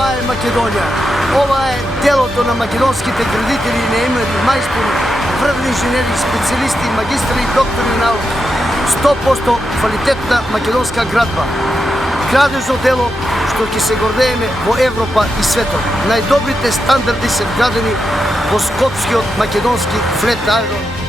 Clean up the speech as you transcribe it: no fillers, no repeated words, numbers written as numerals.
Ова е Македонија. Ова е делото на македонските градители, неимари, мајстори, врвни инженери, специјалисти, магистри и доктори на науки. 100% квалитетна македонска градба. Градежно дело што ќе се гордееме во Европа и светот. Најдобрите стандарди се вградени во Скопскиот македонски флет аеродром.